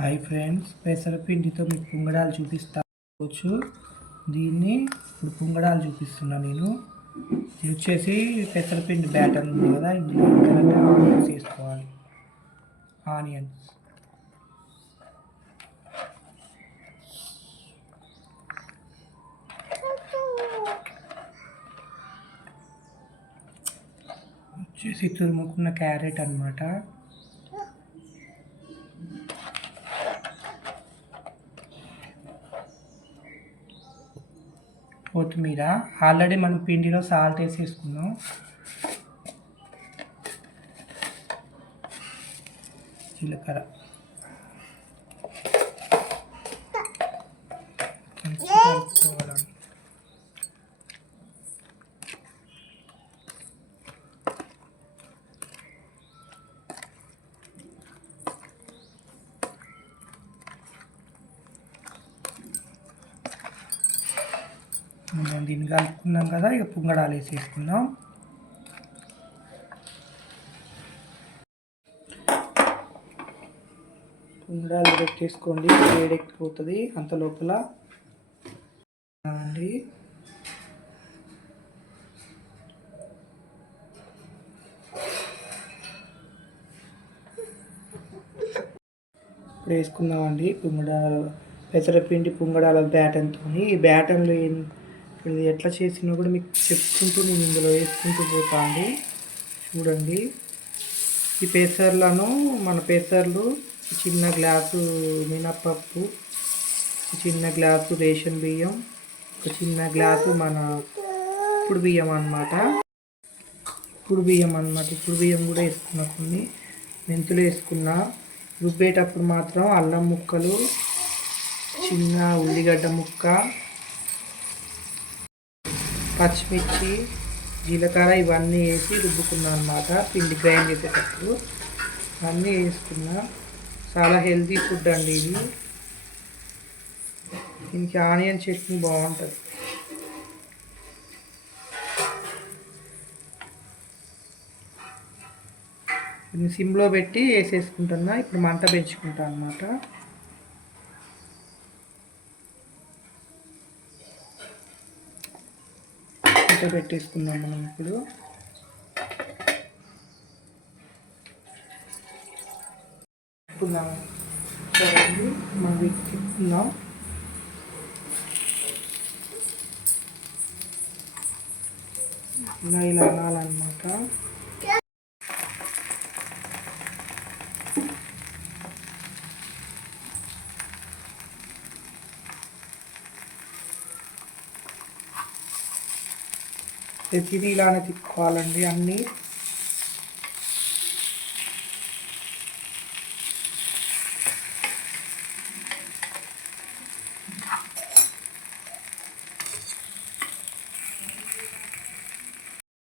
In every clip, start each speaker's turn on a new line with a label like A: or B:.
A: Hi friends పెసరపిండితో మీకు పుంగడాలు చూపిస్తావచ్చు. దీన్ని ఇప్పుడు పుంగడాలు చూపిస్తున్నా నేను. ఇది వచ్చేసి పెసరపిండి బ్యాటర్ ఉంది కదా ఇందులో ఆనియన్స్ వేసుకోవాలి. ఆనియన్స్. వచ్చేసి తురుముకున్న క్యారెట్ అన్నమాట. కొత్తిమీర ఆల్రెడీ మనం పిండిలో సాల్ట్ వేసేసుకున్నాం. జీలకర్ర. మనం దీన్ని కలుపుకున్నాం కదా ఇక పుంగడాలు వేసేసుకుందాం. పుంగడాలు పెట్టేసుకోండి వేడెక్కిపోతుంది అంత లోపల. అండి ఇప్పుడు వేసుకుందామండి. పుంగడాలు పెసరపిండి పుంగడాల బ్యాటన్తో ఈ బ్యాటన్లు ఇది ఎట్లా చేసినా కూడా మీకు చెప్పుకుంటూ నేను ఇందులో వేసుకుంటూ పోతా అండి చూడండి. ఈ పెసర్లను మన పెసర్లు చిన్న గ్లాసు మినప్పప్పు చిన్న గ్లాసు రేషన్ బియ్యం ఒక చిన్న గ్లాసు మన ఇప్పుడు బియ్యం అనమాట ఇప్పుడు బియ్యం అన్నమాట. ఇప్పుడు బియ్యం కూడా వేసుకున్నా కొన్ని. మెంతులు వేసుకున్నా. రుబ్బేటప్పుడు మాత్రం అల్లం ముక్కలు చిన్న ఉల్లిగడ్డ ముక్క పచ్చిమిర్చి జీలకర్ర ఇవన్నీ వేసి రుబ్బుకున్నాను అనమాట పిండి గ్రైండ్ చేసేటప్పుడు అన్నీ వేసుకున్నా. చాలా హెల్తీ ఫుడ్ అండి ఇది. దీనికి ఆనియన్ చట్నీ బాగుంటుంది. సిమ్లో పెట్టి వేసేసుకుంటున్నా. ఇప్పుడు మంట పెంచుకుంటా అనమాట మంట పెట్టేసుకున్నాం మనం ఇప్పుడు. తిప్పుకుందాం చూడండి మనం వీటికి తిప్పుకుందాం ఇలా ఇలా అనాలన్నమాట. ప్రతిదీ ఇలానే తిప్పుకోవాలండి అన్నీ.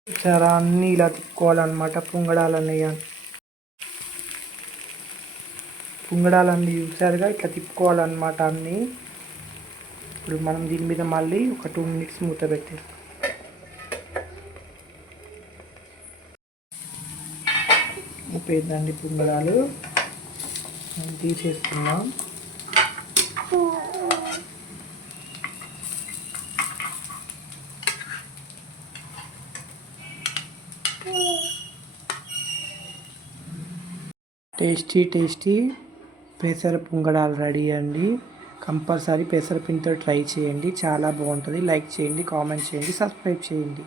A: చాలా అన్నీ ఇలా తిప్పుకోవాలన్నమాట పొంగడాలన్నీ. పొంగడాలన్నీ చూసారుగా? ఇట్లా తిప్పుకోవాలన్నమాట అన్నీ. ఇప్పుడు మనం దీని మీద మళ్ళీ ఒక టూ మినిట్స్ మూత పెట్టారు అయిపోయిందండి పొంగడాలు. మనం తీసేసుకుందాం. టేస్టీ టేస్టీ పెసర పొంగడాలు రెడీ అండి. కంపల్సరీ పెసరపిండితో ట్రై చేయండి. చాలా బాగుంటుంది. లైక్ చేయండి కామెంట్ చేయండి సబ్స్క్రైబ్ చేయండి.